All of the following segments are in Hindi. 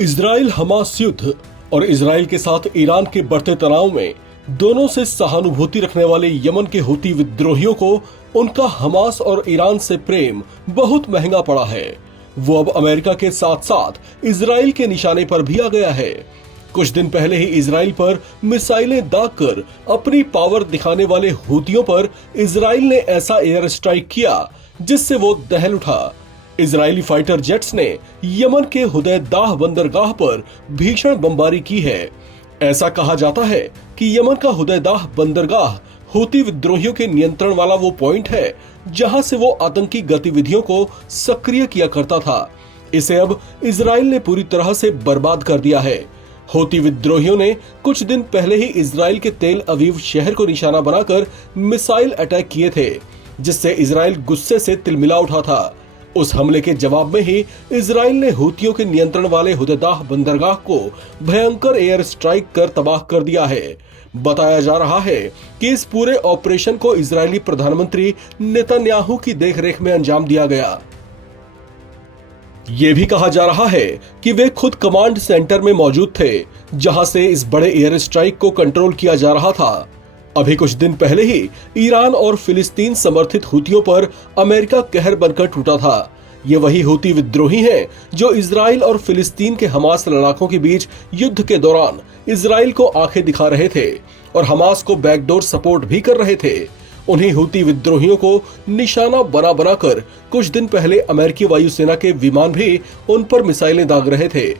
इजराइल हमास युद्ध और इजराइल के साथ ईरान के बढ़ते तनाव में दोनों से सहानुभूति रखने वाले यमन के हूती विद्रोहियों को उनका हमास और ईरान से प्रेम बहुत महंगा पड़ा है। वो अब अमेरिका के साथ साथ इजराइल के निशाने पर भी आ गया है। कुछ दिन पहले ही इजराइल पर मिसाइलें दागकर अपनी पावर दिखाने वाले हूतियों पर इजराइल ने ऐसा एयर स्ट्राइक किया जिससे वो दहल उठा। इजरायली फाइटर जेट्स ने यमन के हुदैदाह बंदरगाह पर भीषण बमबारी की है। ऐसा कहा जाता है कि यमन का हुदैदाह बंदरगाह हूती विद्रोहियों के नियंत्रण वाला वो पॉइंट है जहां से वो आतंकी गतिविधियों को सक्रिय किया करता था। इसे अब इजराइल ने पूरी तरह से बर्बाद कर दिया है। हूती विद्रोहियों ने कुछ दिन पहले ही इजराइल के तेल अवीव शहर को निशाना बनाकर मिसाइल अटैक किए थे, जिससे इजराइल गुस्से से तिलमिला उठा था। उस हमले के जवाब में ही इजराइल ने हूतियों के नियंत्रण वाले हुदैदाह बंदरगाह को भयंकर एयर स्ट्राइक कर तबाह कर दिया है। बताया जा रहा है कि इस पूरे ऑपरेशन को इजरायली प्रधानमंत्री नेतन्याहू की देखरेख में अंजाम दिया गया। ये भी कहा जा रहा है कि वे खुद कमांड सेंटर में मौजूद थे, जहां से इस बड़े एयर स्ट्राइक को कंट्रोल किया जा रहा था। अभी कुछ दिन पहले ही ईरान और फिलिस्तीन समर्थित हूतियों पर अमेरिका कहर बनकर टूटा था। ये वही हूती विद्रोही हैं जो इजराइल और फिलिस्तीन के हमास लड़ाकों के बीच युद्ध के दौरान इजराइल को आंखें दिखा रहे थे और हमास को बैकडोर सपोर्ट भी कर रहे थे। उन्हीं हूती विद्रोहियों को निशाना बना बनाकर कुछ दिन पहले अमेरिकी वायुसेना के विमान भी उन पर मिसाइलें दाग रहे थे।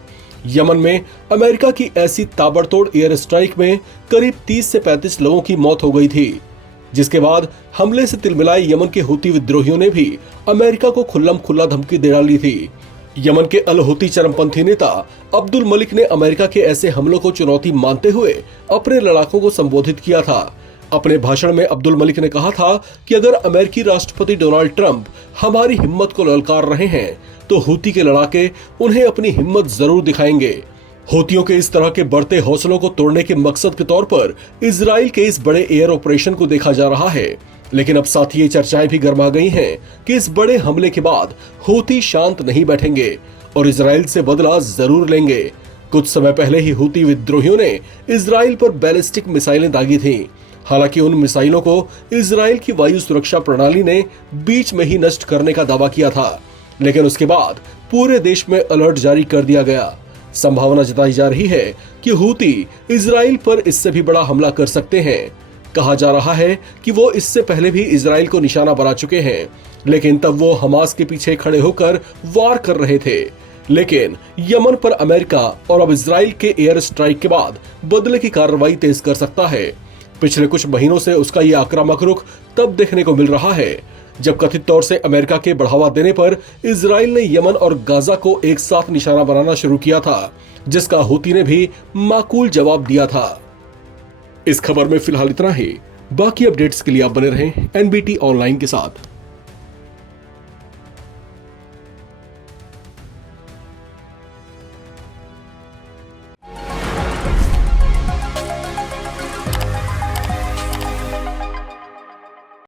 यमन में अमेरिका की ऐसी ताबड़तोड़ एयर स्ट्राइक में करीब 30 से 35 लोगों की मौत हो गई थी, जिसके बाद हमले से तिलमिलाए यमन के हूती विद्रोहियों ने भी अमेरिका को खुल्लम खुल्ला धमकी दे डाली थी। यमन के अल हूती चरमपंथी नेता अब्दुल मलिक ने अमेरिका के ऐसे हमलों को चुनौती मानते हुए अपने लड़ाकों को संबोधित किया था। अपने भाषण में अब्दुल मलिक ने कहा था कि अगर अमेरिकी राष्ट्रपति डोनाल्ड ट्रंप हमारी हिम्मत को ललकार रहे हैं तो हूती के लड़ाके उन्हें अपनी हिम्मत जरूर दिखाएंगे। हूतियों के इस तरह के बढ़ते हौसलों को तोड़ने के मकसद के तौर पर इजराइल के इस बड़े एयर ऑपरेशन को देखा जा रहा है। लेकिन अब साथ ही ये चर्चाएं भी गर्मा गई हैं कि इस बड़े हमले के बाद हूती शांत नहीं बैठेंगे और इजराइल से बदला जरूर लेंगे। कुछ समय पहले ही हूती विद्रोहियों ने इजराइल पर बैलिस्टिक मिसाइलें दागी थीं। हालांकि उन मिसाइलों को इजराइल की वायु सुरक्षा प्रणाली ने बीच में ही नष्ट करने का दावा किया था, लेकिन उसके बाद पूरे देश में अलर्ट जारी कर दिया गया। संभावना जताई जा रही है कि हूती इजराइल पर इससे भी बड़ा हमला कर सकते हैं। कहा जा रहा है कि वो इससे पहले भी इजराइल को निशाना बना चुके हैं, लेकिन तब वो हमास के पीछे खड़े होकर वार कर रहे थे। लेकिन यमन पर अमेरिका और अब इजराइल के एयर स्ट्राइक के बाद बदले की कार्रवाई तेज कर सकता है। पिछले कुछ महीनों से उसका ये आक्रामक रुख तब देखने को मिल रहा है जब कथित तौर से अमेरिका के बढ़ावा देने पर इजराइल ने यमन और गाजा को एक साथ निशाना बनाना शुरू किया था, जिसका हूती ने भी माकूल जवाब दिया था। इस खबर में फिलहाल इतना ही। बाकी अपडेट्स के लिए आप बने रहें एनबीटी ऑनलाइन के साथ।